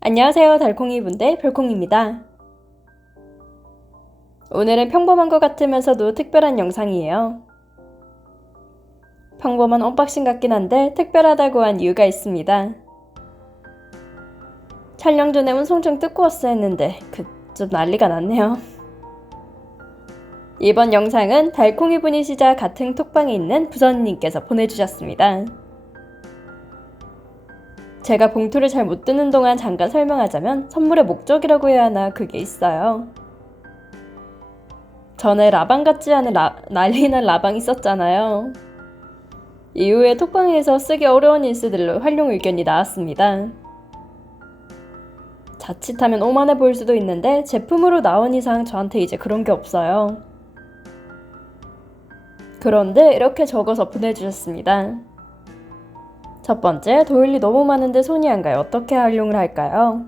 안녕하세요, 달콩이 분들 별콩입니다. 오늘은 평범한 것 같으면서도 특별한 영상이에요. 평범한 언박싱 같긴 한데 특별하다고 한 이유가 있습니다. 촬영 전에 운송 좀 뜯고 왔어 했는데 좀 난리가 났네요. 이번 영상은 달콩이 분이시자 같은 톡방에 있는 부선님께서 보내주셨습니다. 제가 봉투를 잘 못 뜯는 동안 잠깐 설명하자면 선물의 목적이라고 해야 하나 그게 있어요. 전에 라방 같지 않은 난리난 라방 있었잖아요. 이후에 톡방에서 쓰기 어려운 인스들로 활용 의견이 나왔습니다. 자칫하면 오만해 보일 수도 있는데 제품으로 나온 이상 저한테 이제 그런 게 없어요. 그런데 이렇게 적어서 보내주셨습니다. 첫 번째, 도일리 너무 많은데 손이 안 가요. 어떻게 활용을 할까요?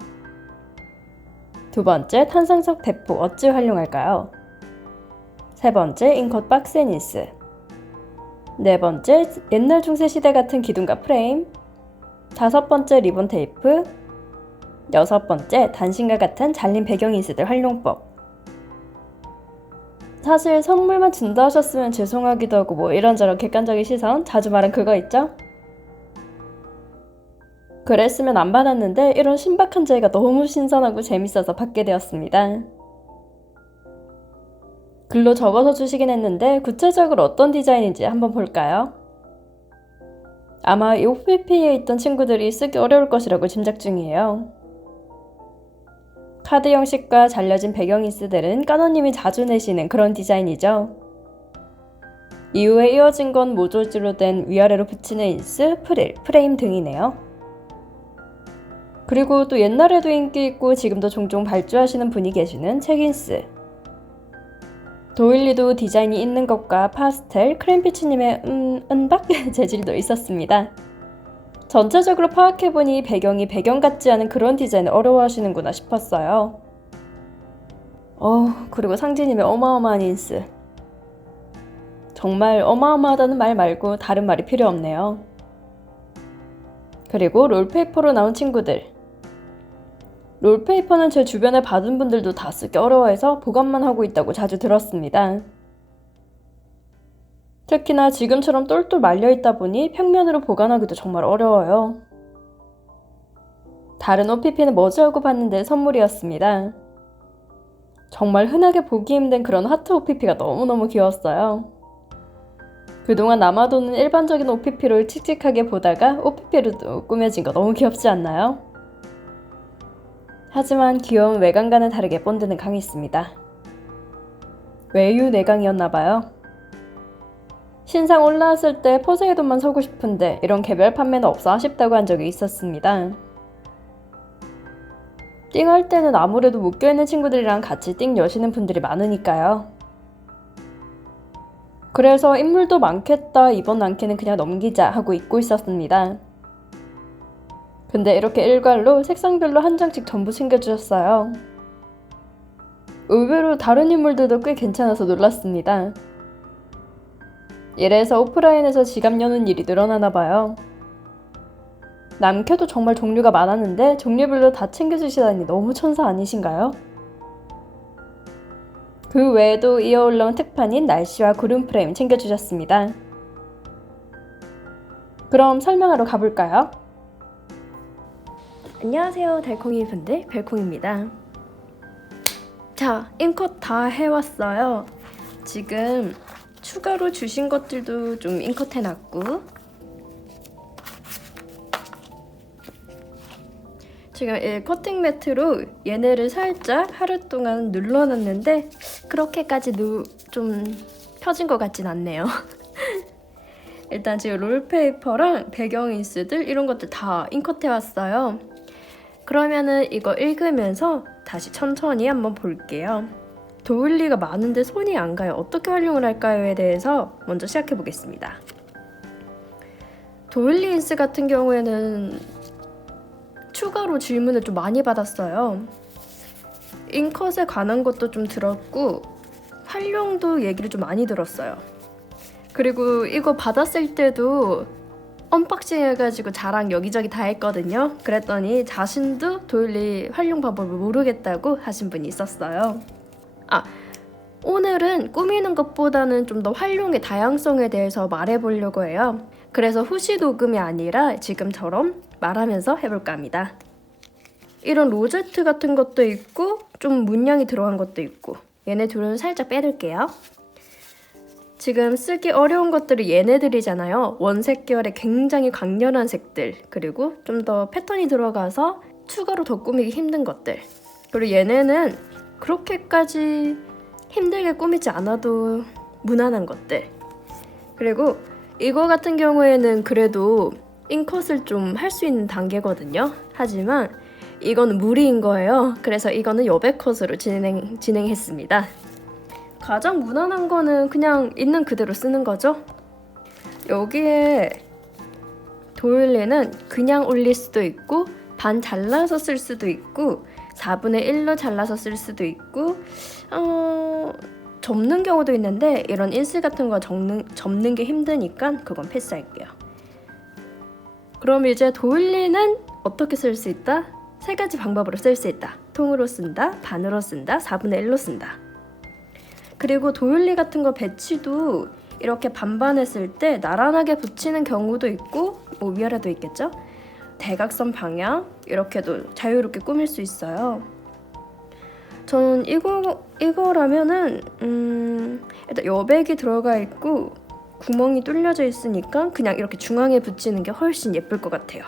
두 번째, 탄성석 대포 어찌 활용할까요? 세 번째, 잉컷 박스앤인스. 네 번째, 옛날 중세시대 같은 기둥과 프레임. 다섯 번째, 리본 테이프. 여섯 번째, 단신과 같은 잘린 배경 인스들 활용법. 사실 선물만 준다 하셨으면 죄송하기도 하고 뭐 이런저런 객관적인 시선, 자주 말한 그거 있죠? 그랬으면 안 받았는데 이런 신박한 제의가 너무 신선하고 재밌어서 받게 되었습니다. 글로 적어서 주시긴 했는데 구체적으로 어떤 디자인인지 한번 볼까요? 아마 이 OPP에 있던 친구들이 쓰기 어려울 것이라고 짐작 중이에요. 카드 형식과 잘려진 배경 인스들은 까노님이 자주 내시는 그런 디자인이죠. 이후에 이어진 건 모조지로 된 위아래로 붙이는 인스, 프릴, 프레임 등이네요. 그리고 또 옛날에도 인기 있고 지금도 종종 발주하시는 분이 계시는 책 인스. 도일리도 디자인이 있는 것과 파스텔, 크림피치님의 은박 재질도 있었습니다. 전체적으로 파악해보니 배경이 배경 같지 않은 그런 디자인을 어려워하시는구나 싶었어요. 그리고 상진님의 어마어마한 인스. 정말 어마어마하다는 말 말고 다른 말이 필요 없네요. 그리고 롤페이퍼로 나온 친구들. 롤페이퍼는 제 주변에 받은 분들도 다 쓰기 어려워해서 보관만 하고 있다고 자주 들었습니다. 특히나 지금처럼 똘똘 말려있다 보니 평면으로 보관하기도 정말 어려워요. 다른 OPP는 뭐지 하고 봤는데 선물이었습니다. 정말 흔하게 보기 힘든 그런 하트 OPP가 너무너무 귀여웠어요. 그동안 남아도는 일반적인 OPP로 칙칙하게 보다가 OPP로도 꾸며진 거 너무 귀엽지 않나요? 하지만 귀여운 외관과는 다르게 본드는 강했습니다. 외유 내강이었나봐요. 신상 올라왔을 때 포세이돈만 사고 싶은데 이런 개별 판매는 없어 아쉽다고 한 적이 있었습니다. 띵할 때는 아무래도 묶여있는 친구들이랑 같이 띵 여시는 분들이 많으니까요. 그래서 인물도 많겠다, 이번 랑캐는 그냥 넘기자 하고 잊고 있었습니다. 근데 이렇게 일괄로 색상별로 한 장씩 전부 챙겨주셨어요. 의외로 다른 인물들도 꽤 괜찮아서 놀랐습니다. 이래서 오프라인에서 지갑 여는 일이 늘어나나봐요. 남캐도 정말 종류가 많았는데 종류별로 다 챙겨주시다니 너무 천사 아니신가요? 그 외에도 이어 올라온 특판인 날씨와 구름 프레임 챙겨주셨습니다. 그럼 설명하러 가볼까요? 안녕하세요, 달콩이 분들 별콩입니다. 자, 인컷 다 해왔어요. 지금 추가로 주신 것들도 좀 인컷 해놨고, 지금 이 커팅 매트로 얘네를 살짝 하루 동안 눌러놨는데 그렇게까지 좀 펴진 것 같진 않네요. 일단 지금 롤페이퍼랑 배경 인스들 이런 것들 다 인컷 해왔어요. 그러면은 이거 읽으면서 다시 천천히 한번 볼게요. 도일리가 많은데 손이 안 가요. 어떻게 활용을 할까요에 대해서 먼저 시작해 보겠습니다. 도일리 인스 같은 경우에는 추가로 질문을 좀 많이 받았어요. 인컷에 관한 것도 좀 들었고 활용도 얘기를 좀 많이 들었어요. 그리고 이거 받았을 때도 언박싱 해가지고 자랑 여기저기 다 했거든요. 그랬더니 자신도 도일리 활용 방법을 모르겠다고 하신 분이 있었어요. 오늘은 꾸미는 것보다는 좀 더 활용의 다양성에 대해서 말해보려고 해요. 그래서 후시 녹음이 아니라 지금처럼 말하면서 해볼까 합니다. 이런 로제트 같은 것도 있고 좀 문양이 들어간 것도 있고 얘네 둘은 살짝 빼둘게요. 지금 쓰기 어려운 것들이 얘네들이잖아요. 원색 계열의 굉장히 강렬한 색들, 그리고 좀 더 패턴이 들어가서 추가로 더 꾸미기 힘든 것들, 그리고 얘네는 그렇게까지 힘들게 꾸미지 않아도 무난한 것들. 그리고 이거 같은 경우에는 그래도 인컷을 좀 할 수 있는 단계거든요. 하지만 이거는 무리인 거예요. 그래서 이거는 여백컷으로 진행했습니다. 가장 무난한 거는 그냥 있는 그대로 쓰는 거죠. 여기에 도일리는 그냥 올릴 수도 있고 반 잘라서 쓸 수도 있고 4분의 1로 잘라서 쓸 수도 있고 접는 경우도 있는데 이런 인스 같은 거 접는 게 힘드니까 그건 패스할게요. 그럼 이제 도일리는 어떻게 쓸 수 있다? 3가지 방법으로 쓸 수 있다. 통으로 쓴다, 반으로 쓴다, 4분의 1로 쓴다. 그리고 도일리 같은 거 배치도 이렇게 반반 했을 때 나란하게 붙이는 경우도 있고 뭐 위아래도 있겠죠? 대각선 방향 이렇게도 자유롭게 꾸밀 수 있어요. 저는 이거라면은 일단 여백이 들어가 있고 구멍이 뚫려져 있으니까 그냥 이렇게 중앙에 붙이는 게 훨씬 예쁠 것 같아요.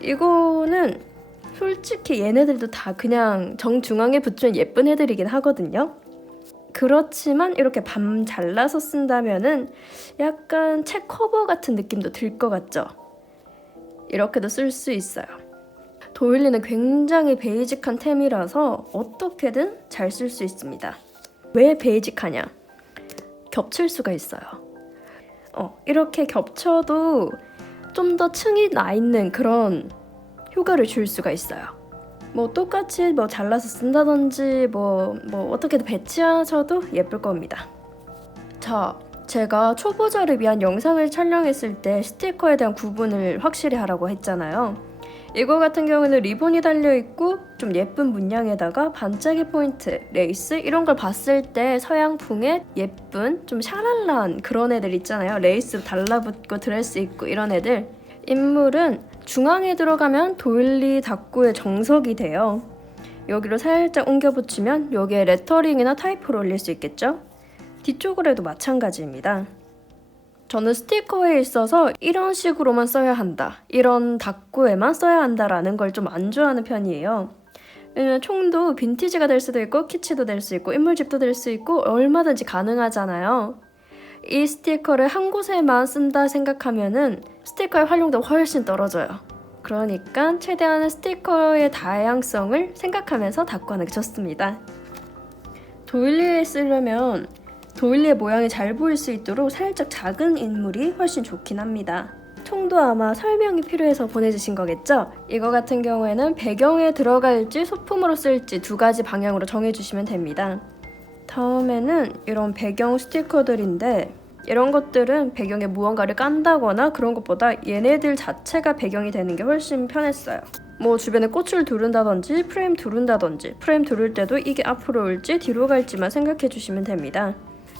이거는 솔직히 얘네들도 다 그냥 정중앙에 붙이면 예쁜 애들이긴 하거든요. 그렇지만 이렇게 반 잘라서 쓴다면은 약간 책 커버 같은 느낌도 들 것 같죠? 이렇게도 쓸 수 있어요. 도일리는 굉장히 베이직한 템이라서 어떻게든 잘 쓸 수 있습니다. 왜 베이직하냐? 겹칠 수가 있어요. 이렇게 겹쳐도 좀 더 층이 나 있는 그런 효과를 줄 수가 있어요. 뭐 똑같이 뭐 잘라서 쓴다든지 뭐 어떻게든 배치하셔도 예쁠 겁니다. 자, 제가 초보자를 위한 영상을 촬영했을 때 스티커에 대한 구분을 확실히 하라고 했잖아요. 이거 같은 경우는 리본이 달려있고 좀 예쁜 문양에다가 반짝이 포인트, 레이스 이런 걸 봤을 때 서양풍의 예쁜 좀 샤랄라한 그런 애들 있잖아요. 레이스 달라붙고 드레스 입고 이런 애들. 인물은 중앙에 들어가면 도일리 닦구의 정석이 돼요. 여기로 살짝 옮겨 붙이면 여기에 레터링이나 타이프를 올릴 수 있겠죠? 뒤쪽으로 해도 마찬가지입니다. 저는 스티커에 있어서 이런 식으로만 써야 한다, 이런 닦구에만 써야 한다라는 걸 좀 안 좋아하는 편이에요. 왜냐면 총도 빈티지가 될 수도 있고 키치도 될 수 있고 인물집도 될 수 있고 얼마든지 가능하잖아요. 이 스티커를 한 곳에만 쓴다 생각하면은 스티커의 활용도가 훨씬 떨어져요. 그러니까 최대한 스티커의 다양성을 생각하면서 닦아하는 게 좋습니다. 도일리에 쓰려면 도일리의 모양이 잘 보일 수 있도록 살짝 작은 인물이 훨씬 좋긴 합니다. 총도 아마 설명이 필요해서 보내주신 거겠죠? 이거 같은 경우에는 배경에 들어갈지 소품으로 쓸지 2가지 방향으로 정해주시면 됩니다. 다음에는 이런 배경 스티커들인데 이런 것들은 배경에 무언가를 깐다거나 그런 것보다 얘네들 자체가 배경이 되는 게 훨씬 편했어요. 뭐 주변에 꽃을 두른다든지 프레임 두른다든지 프레임 두를 때도 이게 앞으로 올지 뒤로 갈지만 생각해 주시면 됩니다.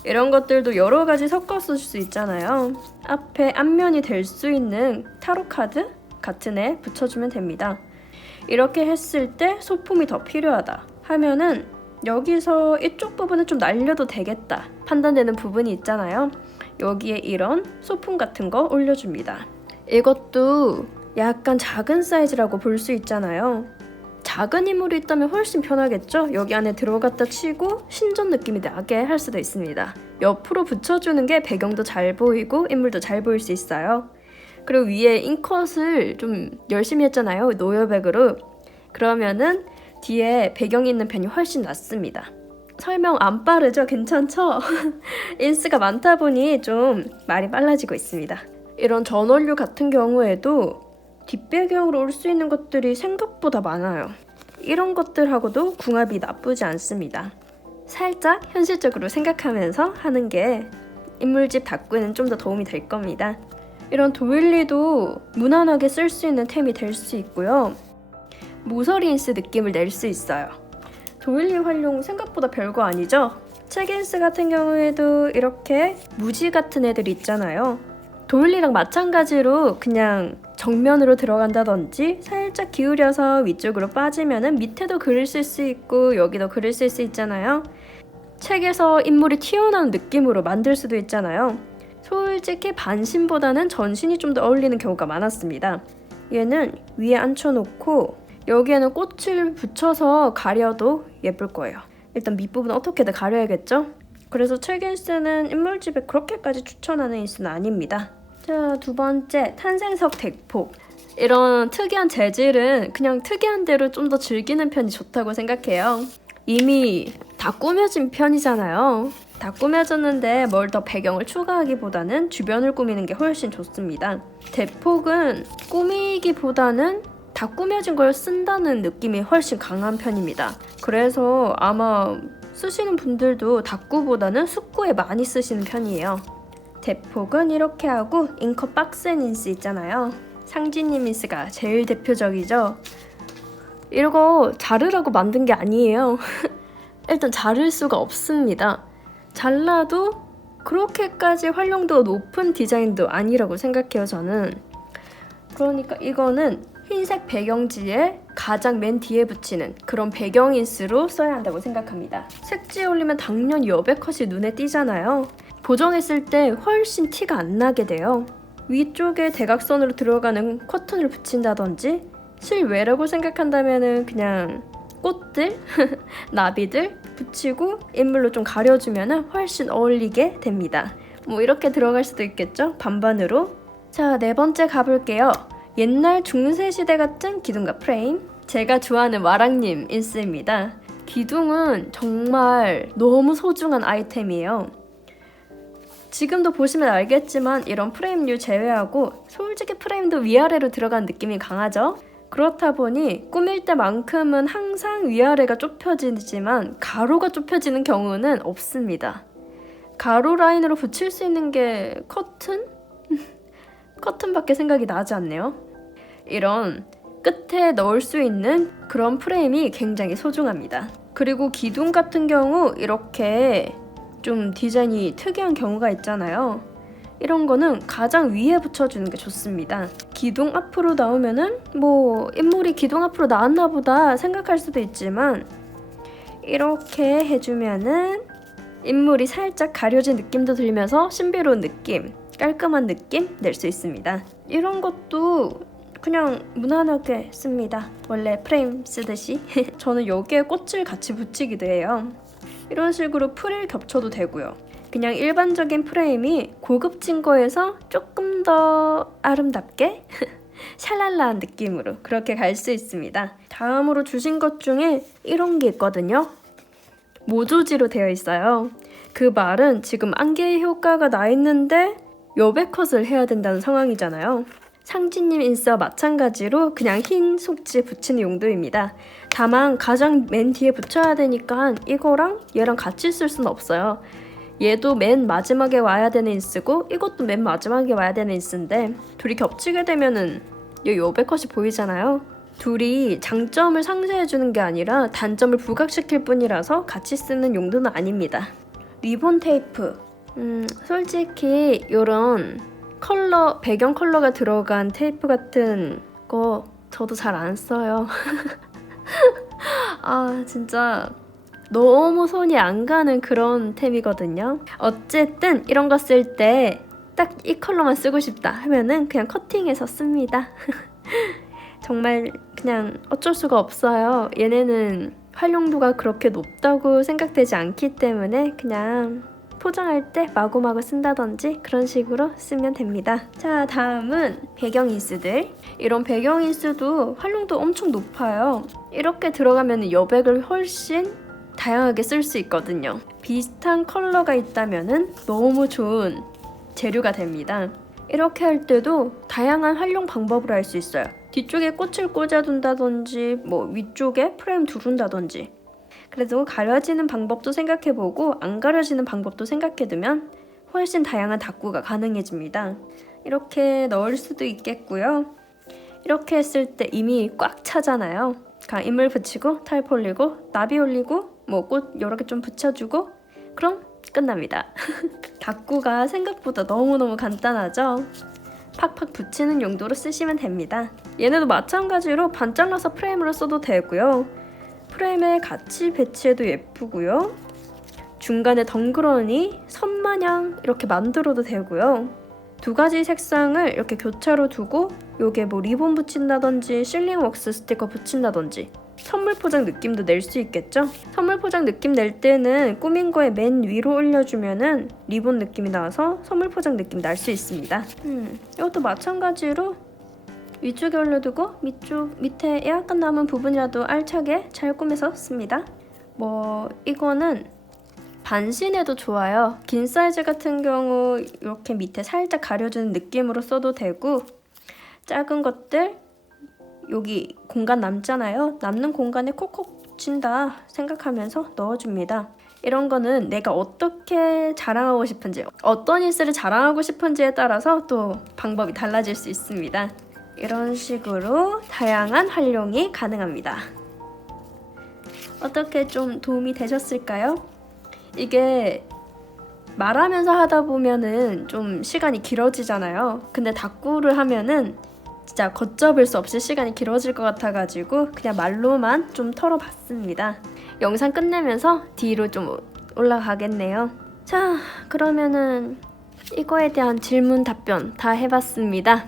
이런 것들도 여러 가지 섞어 쓸 수 있잖아요. 앞에 앞면이 될 수 있는 타로 카드 같은 애 붙여주면 됩니다. 이렇게 했을 때 소품이 더 필요하다 하면은 여기서 이쪽 부분은 좀 날려도 되겠다 판단되는 부분이 있잖아요. 여기에 이런 소품 같은 거 올려줍니다. 이것도 약간 작은 사이즈라고 볼 수 있잖아요. 작은 인물이 있다면 훨씬 편하겠죠? 여기 안에 들어갔다 치고 신전 느낌이 나게 할 수도 있습니다. 옆으로 붙여주는 게 배경도 잘 보이고 인물도 잘 보일 수 있어요. 그리고 위에 인컷을 좀 열심히 했잖아요. 노여백으로. 그러면은 뒤에 배경이 있는 편이 훨씬 낫습니다. 설명 안 빠르죠? 괜찮죠? 인스가 많다 보니 좀 말이 빨라지고 있습니다. 이런 전원류 같은 경우에도 뒷배경으로 올 수 있는 것들이 생각보다 많아요. 이런 것들하고도 궁합이 나쁘지 않습니다. 살짝 현실적으로 생각하면서 하는 게 인물집 닦고는 좀 더 도움이 될 겁니다. 이런 도일리도 무난하게 쓸 수 있는 템이 될 수 있고요. 모서리 인스 느낌을 낼 수 있어요. 도일리 활용 생각보다 별거 아니죠? 책 인스 같은 경우에도 이렇게 무지 같은 애들 있잖아요. 도일리랑 마찬가지로 그냥 정면으로 들어간다든지 살짝 기울여서 위쪽으로 빠지면은 밑에도 글을 쓸 수 있고 여기도 글을 쓸 수 있잖아요. 책에서 인물이 튀어나온 느낌으로 만들 수도 있잖아요. 솔직히 반신보다는 전신이 좀 더 어울리는 경우가 많았습니다. 얘는 위에 앉혀놓고 여기에는 꽃을 붙여서 가려도 예쁠 거예요. 일단 밑부분 어떻게든 가려야겠죠? 그래서 책 인스는 인물집에 그렇게까지 추천하는 인스는 아닙니다. 자, 두 번째, 탄생석 대폭. 이런 특이한 재질은 그냥 특이한 대로 좀 더 즐기는 편이 좋다고 생각해요. 이미 다 꾸며진 편이잖아요. 다 꾸며졌는데 뭘 더 배경을 추가하기보다는 주변을 꾸미는 게 훨씬 좋습니다. 대폭은 꾸미기보다는 다 꾸며진 걸 쓴다는 느낌이 훨씬 강한 편입니다. 그래서 아마 쓰시는 분들도 다꾸보다는 숙구에 많이 쓰시는 편이에요. 대폭은 이렇게 하고 잉커 박스앤 인스 있잖아요. 상진님 인스가 제일 대표적이죠. 이거 자르라고 만든 게 아니에요. 일단 자를 수가 없습니다. 잘라도 그렇게까지 활용도가 높은 디자인도 아니라고 생각해요, 저는. 그러니까 이거는 흰색 배경지에 가장 맨 뒤에 붙이는 그런 배경 인스로 써야 한다고 생각합니다. 색지에 올리면 당연히 여백컷이 눈에 띄잖아요. 보정했을 때 훨씬 티가 안 나게 돼요. 위쪽에 대각선으로 들어가는 커튼을 붙인다든지 실외라고 생각한다면 그냥 꽃들, 나비들 붙이고 인물로 좀 가려주면 훨씬 어울리게 됩니다. 뭐 이렇게 들어갈 수도 있겠죠? 반반으로. 자, 네 번째 가볼게요. 옛날 중세시대 같은 기둥과 프레임. 제가 좋아하는 와랑님 인스입니다. 기둥은 정말 너무 소중한 아이템이에요. 지금도 보시면 알겠지만 이런 프레임류 제외하고 솔직히 프레임도 위아래로 들어간 느낌이 강하죠? 그렇다 보니 꾸밀 때만큼은 항상 위아래가 좁혀지지만 가로가 좁혀지는 경우는 없습니다. 가로 라인으로 붙일 수 있는 게 커튼? 커튼밖에 생각이 나지 않네요. 이런 끝에 넣을 수 있는 그런 프레임이 굉장히 소중합니다. 그리고 기둥 같은 경우 이렇게 좀 디자인이 특이한 경우가 있잖아요. 이런 거는 가장 위에 붙여주는 게 좋습니다. 기둥 앞으로 나오면은 뭐 인물이 기둥 앞으로 나왔나 보다 생각할 수도 있지만 이렇게 해주면은 인물이 살짝 가려진 느낌도 들면서 신비로운 느낌, 깔끔한 느낌 낼 수 있습니다. 이런 것도 그냥 무난하게 씁니다. 원래 프레임 쓰듯이. 저는 여기에 꽃을 같이 붙이기도 해요. 이런 식으로 프릴 겹쳐도 되고요. 그냥 일반적인 프레임이 고급진 거에서 조금 더 아름답게 샬랄라한 느낌으로 그렇게 갈 수 있습니다. 다음으로 주신 것 중에 이런 게 있거든요. 모조지로 되어 있어요. 그 말은 지금 안개의 효과가 나 있는데 여백컷을 해야 된다는 상황이잖아요. 상진님 인스와 마찬가지로 그냥 흰 속지에 붙이는 용도입니다. 다만 가장 맨 뒤에 붙여야 되니까 이거랑 얘랑 같이 쓸 수는 없어요. 얘도 맨 마지막에 와야 되는 인스고 이것도 맨 마지막에 와야 되는 인스인데 둘이 겹치게 되면은 이 여백컷이 보이잖아요. 둘이 장점을 상쇄해주는 게 아니라 단점을 부각시킬 뿐이라서 같이 쓰는 용도는 아닙니다. 리본 테이프. 솔직히 이런 컬러, 배경 컬러가 들어간 테이프 같은 거 저도 잘 안 써요. 아, 진짜 너무 손이 안 가는 그런 템이거든요. 어쨌든 이런 거 쓸 때 딱 이 컬러만 쓰고 싶다 하면은 그냥 커팅해서 씁니다. 정말 그냥 어쩔 수가 없어요. 얘네는 활용도가 그렇게 높다고 생각되지 않기 때문에 그냥 포장할 때 마구마구 쓴다든지 그런 식으로 쓰면 됩니다. 자, 다음은 배경 인스들. 이런 배경 인스도 활용도 엄청 높아요. 이렇게 들어가면 여백을 훨씬 다양하게 쓸 수 있거든요. 비슷한 컬러가 있다면 너무 좋은 재료가 됩니다. 이렇게 할 때도 다양한 활용 방법으로 할 수 있어요. 뒤쪽에 꽃을 꽂아둔다든지 뭐 위쪽에 프레임 두른다든지. 그래도 가려지는 방법도 생각해보고 안 가려지는 방법도 생각해두면 훨씬 다양한 닦구가 가능해집니다. 이렇게 넣을 수도 있겠고요. 이렇게 했을 때 이미 꽉 차잖아요. 그냥 이물 붙이고 탈 올리고 나비 올리고 뭐 꽃 여러 개 좀 붙여주고 그럼 끝납니다. 닦구가 생각보다 너무너무 간단하죠? 팍팍 붙이는 용도로 쓰시면 됩니다. 얘네도 마찬가지로 반 잘라서 프레임으로 써도 되고요. 프레임에 같이 배치해도 예쁘고요. 중간에 덩그러니 선마냥 이렇게 만들어도 되고요. 두 가지 색상을 이렇게 교차로 두고 요게 뭐 리본 붙인다든지 실링 웍스 스티커 붙인다든지 선물 포장 느낌도 낼 수 있겠죠? 선물 포장 느낌 낼 때는 꾸민 거에 맨 위로 올려주면은 리본 느낌이 나와서 선물 포장 느낌 날 수 있습니다. 이것도 마찬가지로 위쪽에 올려두고 밑에 약간 남은 부분이라도 알차게 잘 꾸며서 씁니다. 뭐 이거는 반신해도 좋아요. 긴 사이즈 같은 경우 이렇게 밑에 살짝 가려주는 느낌으로 써도 되고 작은 것들 여기 공간 남잖아요. 남는 공간에 콕콕 붙인다 생각하면서 넣어줍니다. 이런 거는 내가 어떻게 자랑하고 싶은지 어떤 인스를 자랑하고 싶은지에 따라서 또 방법이 달라질 수 있습니다. 이런 식으로 다양한 활용이 가능합니다. 어떻게 좀 도움이 되셨을까요? 이게 말하면서 하다 보면은 좀 시간이 길어지잖아요. 근데 닦구를 하면은 진짜 걷잡을 수 없이 시간이 길어질 것 같아가지고 그냥 말로만 좀 털어봤습니다. 영상 끝내면서 뒤로 좀 올라가겠네요. 자, 그러면은 이거에 대한 질문 답변 다 해봤습니다.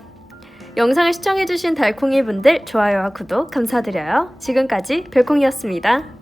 영상을 시청해주신 달콩이 분들 좋아요와 구독 감사드려요. 지금까지 별콩이었습니다.